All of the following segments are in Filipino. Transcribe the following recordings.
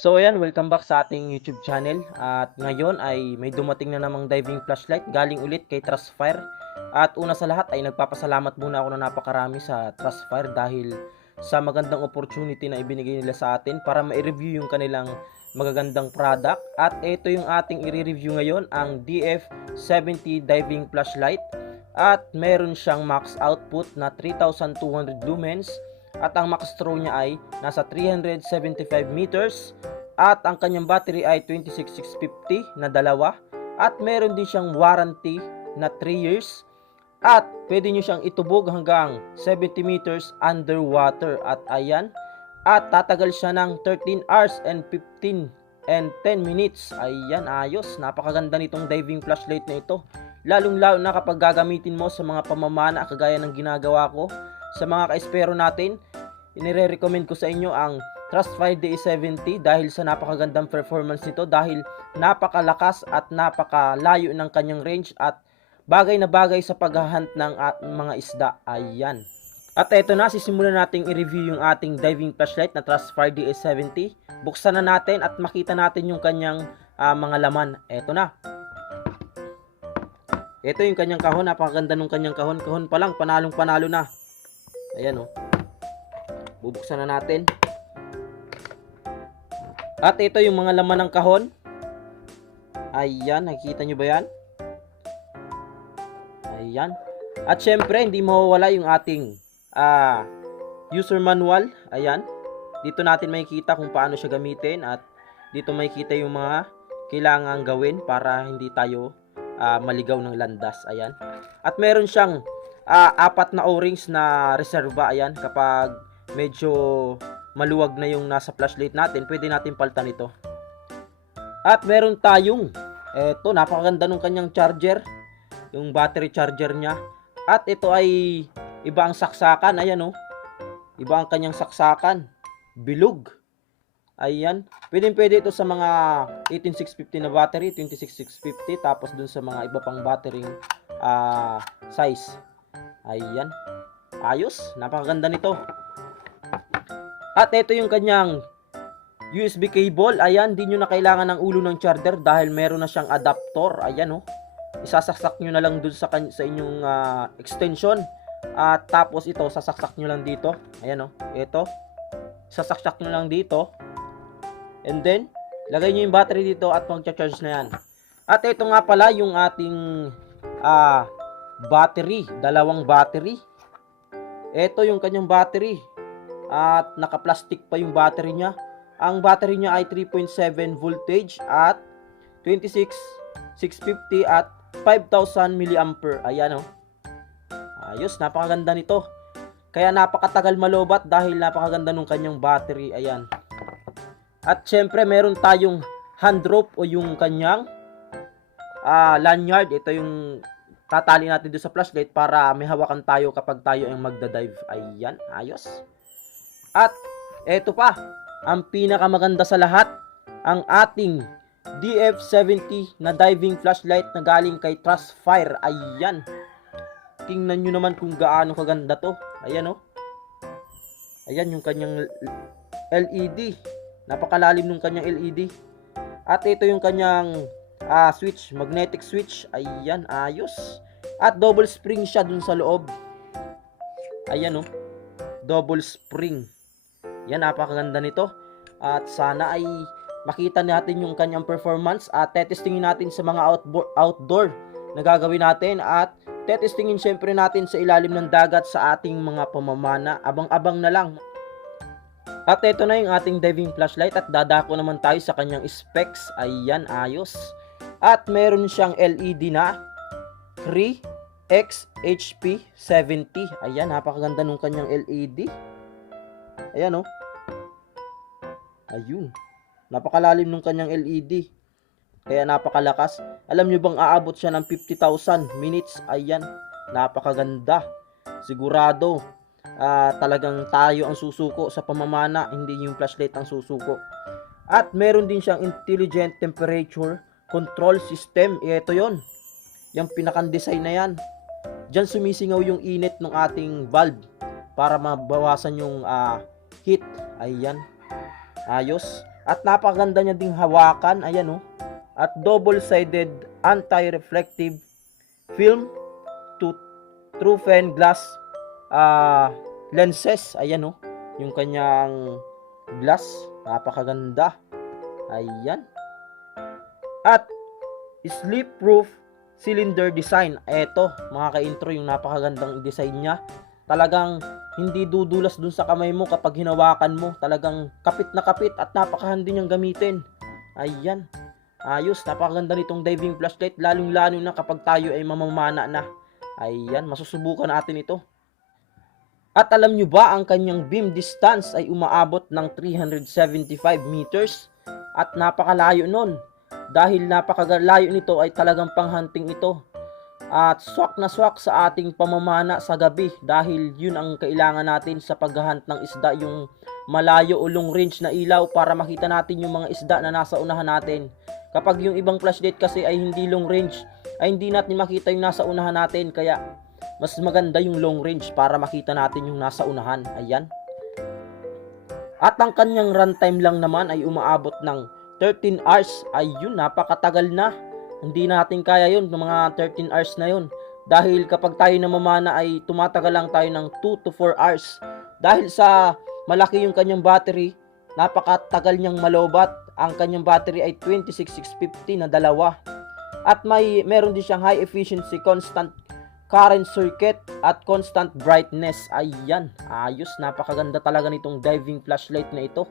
So ayan, welcome back sa ating YouTube channel. At ngayon ay may dumating na namang diving flashlight galing ulit kay Trustfire. At una sa lahat ay nagpapasalamat muna ako na napakarami sa Trustfire dahil sa magandang opportunity na ibinigay nila sa atin para ma-review yung kanilang magagandang product. At ito yung ating i-review ngayon, ang DF70 diving flashlight. At meron siyang max output na 3,200 lumens. At ang max throw niya ay nasa 375 meters. At ang kanyang battery ay 26650 na dalawa. At meron din siyang warranty na 3 years. At pwede nyo siyang itubog hanggang 70 meters underwater. At ayan. At tatagal siya ng 13 hours and 15 and 10 minutes. Ayan, ayos. Napakaganda nitong diving flashlight na ito. Lalong-lalo na kapag gagamitin mo sa mga pamamana kagaya ng ginagawa ko. Sa mga ka-espero natin, inire-recommend ko sa inyo ang Trustfire DE70 dahil sa napakagandang performance nito, dahil napakalakas at napakalayo ng kanyang range at bagay na bagay sa paghahunt ng mga isda. Ayan. At eto na, sisimulan nating i-review yung ating diving flashlight na Trustfire DE70. Buksan na natin at makita natin yung kanyang mga laman. Eto na. Ito yung kanyang kahon. Napakaganda ng kanyang kahon. Kahon pa lang, panalong panalo na. Ayan o. Bubuksan na natin. At ito yung mga laman ng kahon. Ayan, nakikita nyo ba yan? Ayan. At syempre, hindi mawawala yung ating user manual. Ayan. Dito natin makikita kung paano siya gamitin. At dito makikita yung mga kailangan gawin para hindi tayo maligaw ng landas. Ayan. At meron siyang 4 na o-rings na reserva. Ayan, kapag medyo maluwag na yung nasa flashlight natin, pwede natin palitan ito. At meron tayong eto, napakaganda ng kanyang charger, yung battery charger niya. At ito ay iba ang saksakan. Ayan o, iba ang kanyang saksakan, bilog. Ayan, pwede ito sa mga 18650 na battery, 26650, tapos dun sa mga iba pang battery size. Ayan, ayos, napakaganda nito. At ito yung kanyang USB cable. Ayan, di nyo na kailangan ng ulo ng charger dahil meron na siyang adapter. Ayan o, isasaksak nyo na lang dun sa inyong extension. At tapos ito, sasaksak nyo lang dito. Ayan o, ito, sasaksak nyo lang dito. And then, lagay nyo yung battery dito at mag-charge na yan. At ito nga pala yung ating battery, dalawang battery. Ito yung kanyang battery. At naka-plastic pa yung battery niya. Ang battery niya ay 3.7 voltage at 26650 at 5000 mAh. Ayan o. Ayos, napakaganda nito. Kaya napakatagal malobat dahil napakaganda ng kanyang battery. Ayan. At syempre meron tayong hand rope o yung kanyang lanyard. Ito yung tatali natin doon sa flashlight para may hawakan tayo kapag tayo ay magdadive. Ayan, ayos. At eto pa, ang pinakamaganda sa lahat, ang ating DF70 na diving flashlight na galing kay Trustfire. Ayan. Tingnan nyo naman kung gaano kaganda to. Ayan o. Ayan yung kanyang LED. Napakalalim ng kanyang LED. At ito yung kanyang switch, magnetic switch. Ayan, ayos. At double spring siya dun sa loob. Ayan o. Double spring. Yan, napakaganda nito. At sana ay makita natin yung kanyang performance. At tetestingin natin sa mga outdoor na gagawin natin. At tetestingin syempre natin sa ilalim ng dagat sa ating mga pamamana. Abang-abang na lang. At ito na yung ating diving flashlight. At dadako naman tayo sa kanyang specs. Ayan, ayos. At meron siyang LED na 3XHP70. Ayan, napakaganda nung kanyang LED. Ayan o. Ayun. Napakalalim nung kanyang LED. Kaya napakalakas. Alam nyo bang aabot siya ng 50,000 minutes? Ayan. Napakaganda. Sigurado talagang tayo ang susuko sa pamamana, hindi yung flashlight ang susuko. At meron din siyang intelligent temperature control system. Ito yon, yung pinaka-design na yan. Diyan sumisingaw yung init ng ating valve para mabawasan yung heat. Ayan, ayos. At napakaganda niya ding hawakan. Ayan oh. At double-sided anti-reflective film to Trufen glass lenses. Ayan oh. Yung kanyang glass. Napakaganda. Ayan. At sleep-proof cylinder design. Eto, mga ka-intro, yung napakagandang design niya. Talagang hindi dudulas dun sa kamay mo kapag hinawakan mo. Talagang kapit na kapit at napakahandi niyang gamitin. Ayan. Ayos, napakaganda nitong diving flashlight. Lalong-lalo na kapag tayo ay mamamana na. Ayan, masusubukan natin ito. At alam nyo ba, ang kanyang beam distance ay umaabot ng 375 meters. At napakalayo nun. Dahil napakalayo nito ay talagang panghunting ito. At swak na swak sa ating pamamana sa gabi. Dahil yun ang kailangan natin sa paghahunt ng isda. Yung malayo o long range na ilaw para makita natin yung mga isda na nasa unahan natin. Kapag yung ibang flashlight kasi ay hindi long range, ay hindi natin makita yung nasa unahan natin. Kaya mas maganda yung long range para makita natin yung nasa unahan. Ayan. At ang kanyang runtime lang naman ay umaabot ng 13 hours. Ayun, napakatagal na. Hindi natin kaya yun, mga 13 hours na yun. Dahil kapag tayo namamana ay tumatagal lang tayo ng 2 to 4 hours. Dahil sa malaki yung kanyang battery, napakatagal niyang malobat. Ang kanyang battery ay 26650 na dalawa. At meron din siyang high efficiency, constant current circuit at constant brightness. Ayan, ayos, napakaganda talaga nitong diving flashlight na ito.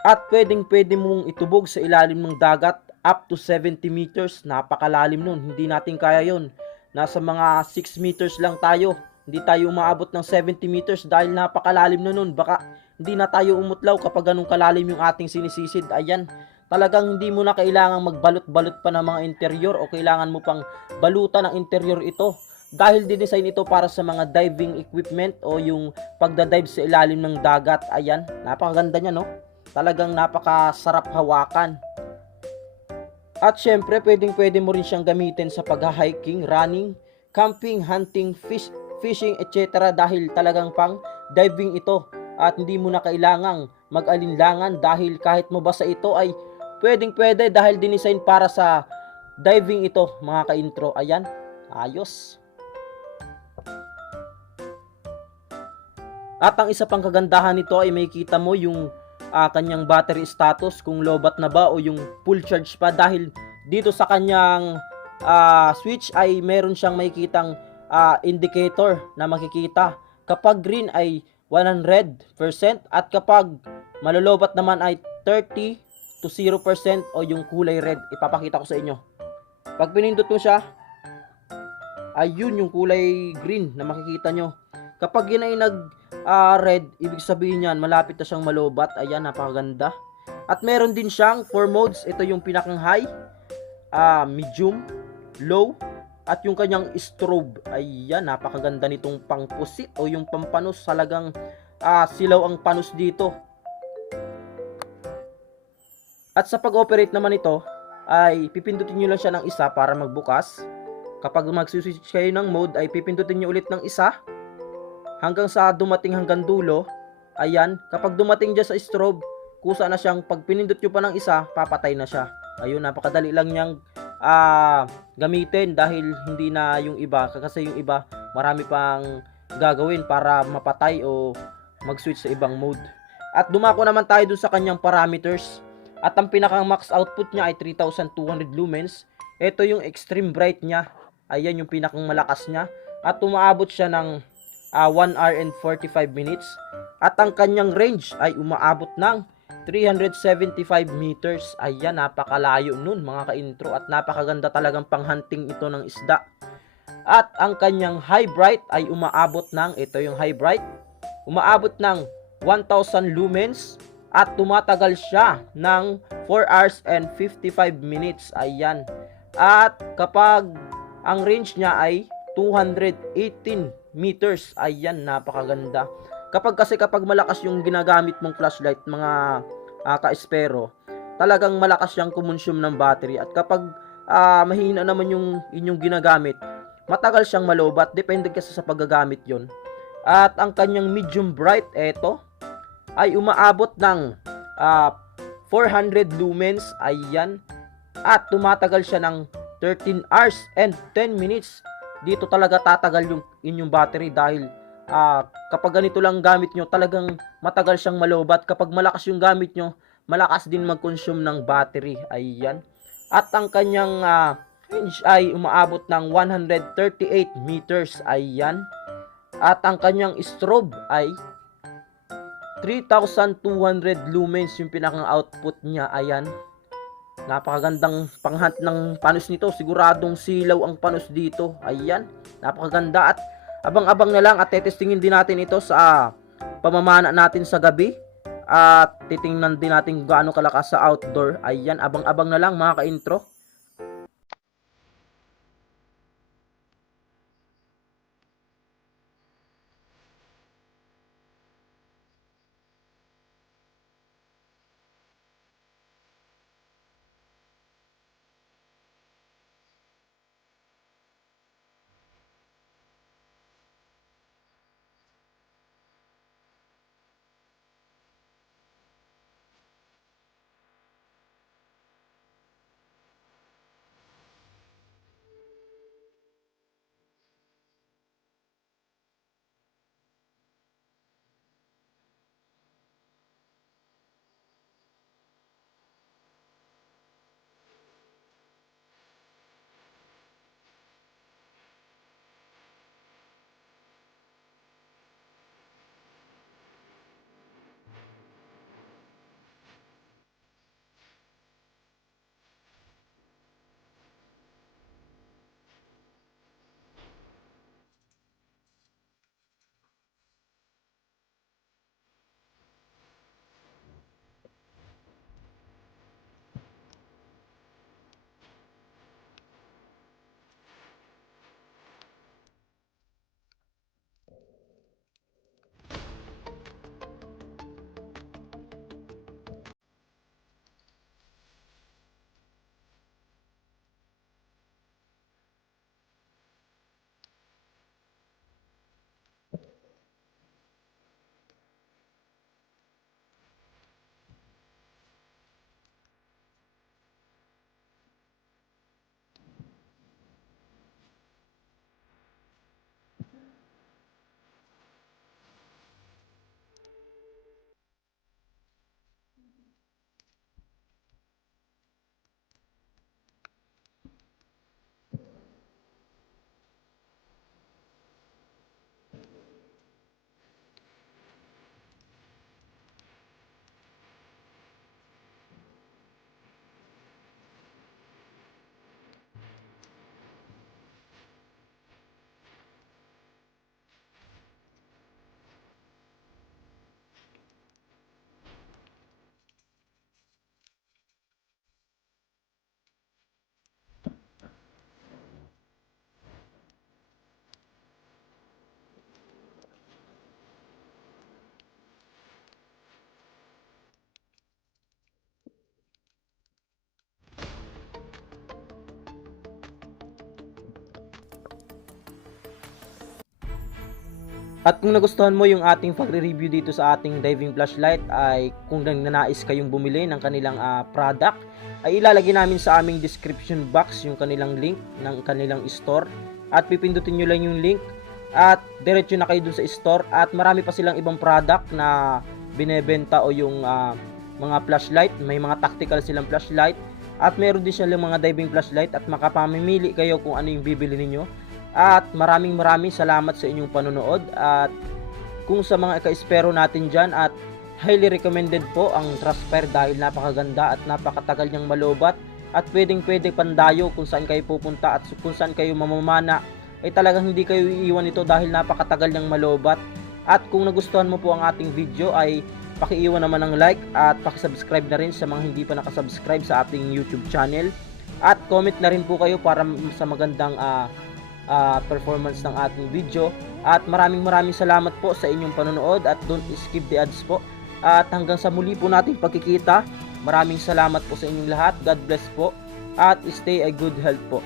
At pwede mong itubog sa ilalim ng dagat up to 70 meters. Napakalalim nun. Hindi natin kaya yon. Nasa mga 6 meters lang tayo. Hindi tayo umaabot ng 70 meters dahil napakalalim na nun. Baka hindi na tayo umutlaw kapag ganun kalalim yung ating sinisisid. Ayan. Talagang hindi mo na kailangang magbalot-balot pa ng mga interior o kailangan mo pang balutan ng interior ito. Dahil dinesign ito para sa mga diving equipment o yung pagdadive sa ilalim ng dagat. Ayan. Napakaganda niya, no? Talagang napakasarap hawakan. At syempre, pwede mo rin siyang gamitin sa pag-hiking, running, camping, hunting, fishing, etc. Dahil talagang pang diving ito. At hindi mo na kailangang mag-alinlangan dahil kahit mabasa ito ay pwede dahil dinesign para sa diving ito, mga ka-intro. Ayan, ayos. At ang isa pang kagandahan nito ay makikita mo yung kanyang battery status, kung lobat na ba o yung full charge pa, dahil dito sa kanyang switch ay meron siyang makikitang indicator na makikita. Kapag green ay 100% at kapag malolobat naman ay 30 to 0% o yung kulay red. Ipapakita ko sa inyo. Pag pinindot mo siya, ayun yung kulay green na makikita nyo. Kapag yun ay red, ibig sabihin yan, malapit na siyang malobat. Ayan, napakaganda. At meron din siyang 4 modes. Ito yung pinakang high, medium, low, at yung kanyang strobe. Ayan, napakaganda nitong pangpusit o yung pampanos. Talagang silaw ang panos dito. At sa pag-operate naman ito, ay pipindutin nyo lang siya ng isa para magbukas. Kapag mag-switch kayo ng mode, ay pipindutin nyo ulit ng isa hanggang sa dumating hanggang dulo. Ayan, kapag dumating dyan sa strobe, kusa na siyang pag pinindot nyo pa ng isa, papatay na siya. Ayun, napakadali lang niyang gamitin dahil hindi na yung iba. Kasi yung iba, marami pang gagawin para mapatay o mag-switch sa ibang mode. At dumako naman tayo dun sa kanyang parameters. At ang pinakang max output niya ay 3200 lumens. Ito yung extreme bright niya. Ayan yung pinakang malakas niya. At umaabot siya ng 1 hour and 45 minutes. At ang kanyang range ay umaabot ng 375 meters. Ayan, napakalayo nun, mga ka-intro. At napakaganda talagang panghunting ito ng isda. At ang kanyang high bright ay umaabot ng, ito yung high bright, umaabot ng 1000 lumens. At tumatagal siya ng 4 hours and 55 minutes. Ayan. At kapag ang range niya ay 218 meters. Ayan, napakaganda. Kapag malakas yung ginagamit mong flashlight, mga ka-espero, talagang malakas siyang kumonsume ng battery. At kapag mahina naman yung inyong ginagamit, matagal siyang malobat. Depende kasi sa paggagamit yon. At ang kanyang medium bright, eto, ay umaabot ng 400 lumens, ayan. At tumatagal siya ng 13 hours and 10 minutes. Dito talaga tatagal yung inyong battery dahil kapag ganito lang gamit nyo, talagang matagal siyang malobat. Kapag malakas yung gamit nyo, malakas din mag-consume ng battery, ayan. At ang kanyang range ay umaabot ng 138 meters, ayan. At ang kanyang strobe ay 3,200 lumens yung pinakang output niya, ayan. Napakagandang panghunt ng panos nito. Siguradong silaw ang panos dito. Ayan. Napakaganda at abang-abang na lang at tetestingin din natin ito sa pamamana natin sa gabi. At titingnan din natin gaano kalakas sa outdoor. Ayan. Abang-abang na lang mga ka-intro. At kung nagustuhan mo yung ating pagre-review dito sa ating diving flashlight, ay kung nananais kayong bumili ng kanilang product, ay ilalagay namin sa aming description box yung kanilang link ng kanilang store. At pipindutin nyo lang yung link at diretso na kayo dun sa store. At marami pa silang ibang product na binebenta o yung mga flashlight. May mga tactical silang flashlight. At meron din silang mga diving flashlight at makapamimili kayo kung ano yung bibili ninyo. At maraming salamat sa inyong panonood. At kung sa mga ka-espero natin dyan, at highly recommended po ang Trustfire dahil napakaganda at napakatagal niyang malobat. At pwede pandayo kung saan kayo pupunta at kung saan kayo mamamana. Ay talagang hindi kayo iiwan ito dahil napakatagal niyang malobat. At kung nagustuhan mo po ang ating video ay pakiiwan naman ng like at pakisubscribe na rin sa mga hindi pa nakasubscribe sa ating YouTube channel. At comment na rin po kayo para sa magandang performance ng ating video. At maraming salamat po sa inyong panonood at don't skip the ads po. At hanggang sa muli po nating pagkikita, maraming salamat po sa inyong lahat. God bless po at stay a good health po.